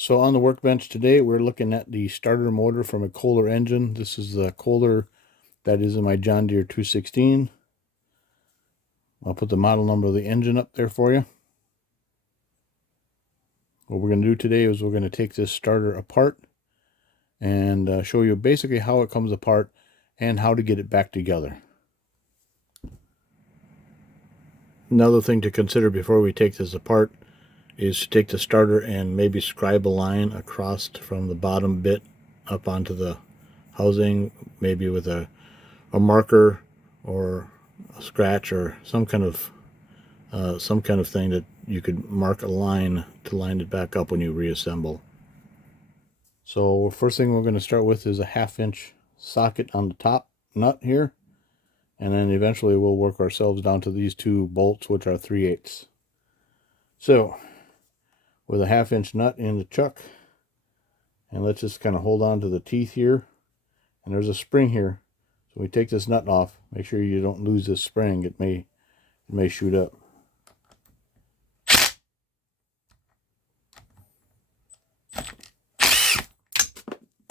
So on the workbench today, we're looking at the starter motor from a Kohler engine. This is the Kohler that is in my John Deere 216. I'll put the model number of the engine up there for you. What we're going to do today is we're going to take this starter apart and show you basically how it comes apart and how to get it back together. Another thing to consider before we take this apart is to take the starter and maybe scribe a line across from the bottom bit up onto the housing, maybe with a marker or a scratch or some kind of thing that you could mark a line to line it back up when you reassemble. So first thing we're going to start with is a 1/2 inch socket on the top nut here, and then eventually we'll work ourselves down to these two bolts, which are 3/8. So with a 1/2 inch nut in the chuck, and let's just kind of hold on to the teeth here, and there's a spring here, so we take this nut off. Make sure you don't lose this spring. It may shoot up.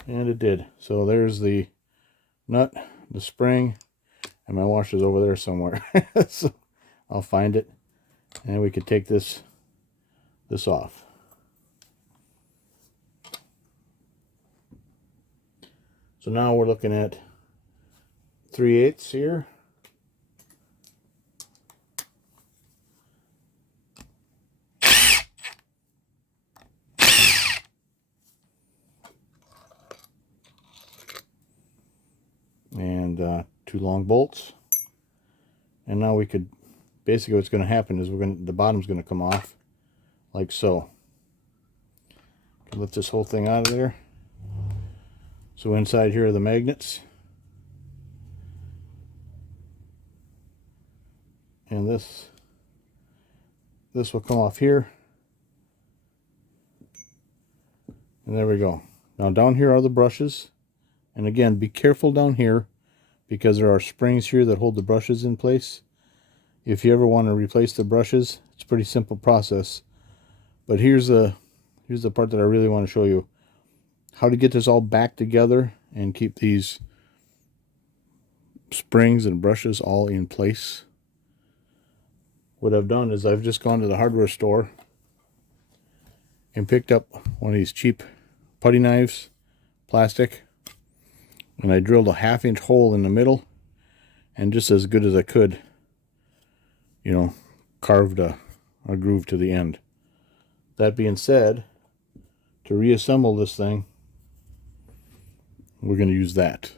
And it did. So there's the nut, the spring, and my washer's over there somewhere. So I'll find it, and we could take this off. So now we're looking at 3/8 here. And 2 long bolts. And now we could, basically what's going to happen is the bottom's going to come off like so. Lift this whole thing out of there. So inside here are the magnets, and this will come off here, and there we go. Now down here are the brushes, and again, be careful down here because there are springs here that hold the brushes in place. If you ever want to replace the brushes, it's a pretty simple process. But here's the part that I really want to show you: how to get this all back together and keep these springs and brushes all in place. What I've done is I've just gone to the hardware store and picked up one of these cheap putty knives, plastic, and I drilled a 1/2 inch hole in the middle, and just as good as I could, you know, carved a groove to the end. That being said, to reassemble this thing, we're going to use that.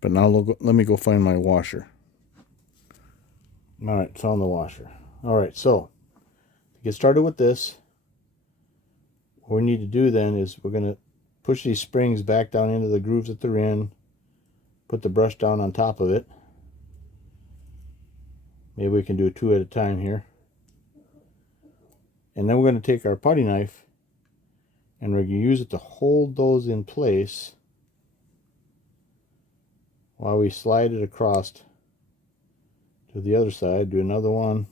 But now let me go find my washer. All right, it's on the washer. All right, so to get started with this, what we need to do then is we're going to push these springs back down into the grooves that they're in, put the brush down on top of it. Maybe we can do 2 at a time here. And then we're going to take our putty knife and we're going to use it to hold those in place while we slide it across to the other side. Do another one,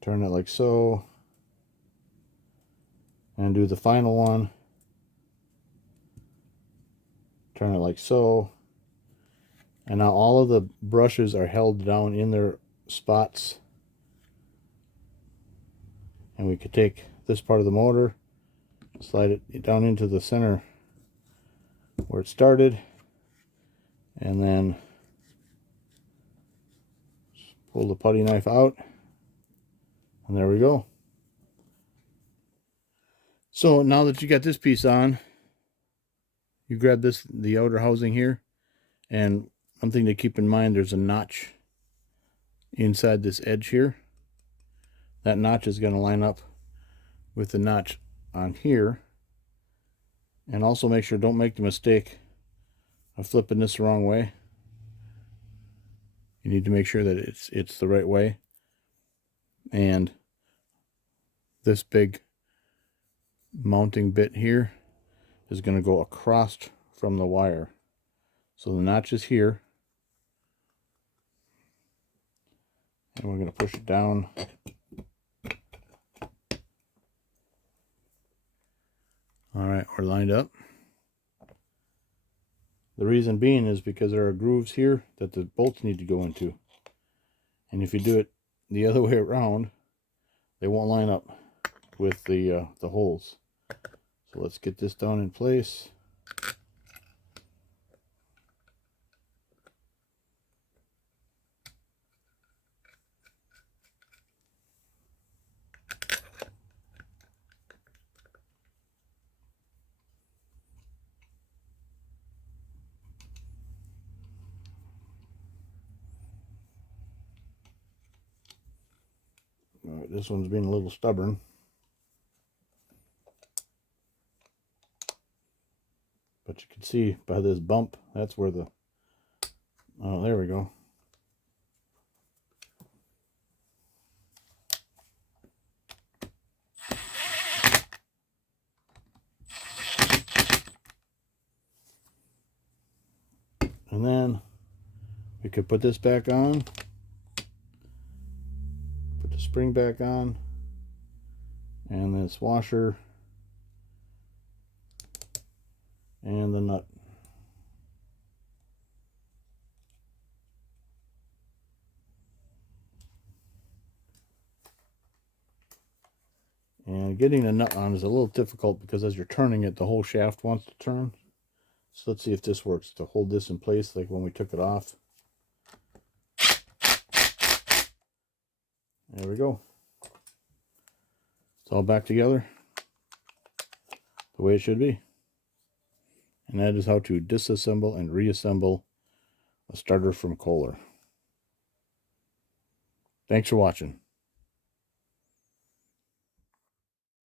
turn it like so, and do the final one, turn it like so. And now all of the brushes are held down in their spots, and we could take this part of the motor, slide it down into the center where it started, and then pull the putty knife out, and there we go. So now that you got this piece on, you grab the outer housing here, and one thing to keep in mind, there's a notch inside this edge here. That notch is going to line up with the notch on here. And also make sure, don't make the mistake of flipping this the wrong way. You need to make sure that it's the right way. And this big mounting bit here is going to go across from the wire. So the notch is here, and we're going to push it down right, we're lined up. The reason being is because there are grooves here that the bolts need to go into. And if you do it the other way around, they won't line up with the holes. So let's get this down in place. All right, this one's being a little stubborn. But you can see by this bump, that's where the, oh, there we go. And then we could put this back on, put the spring back on, and this washer and the nut. And getting the nut on is a little difficult because as you're turning it, the whole shaft wants to turn. So let's see if this works to hold this in place like when we took it off. There we go. It's all back together the way it should be. And that is how to disassemble and reassemble a starter from Kohler. Thanks for watching.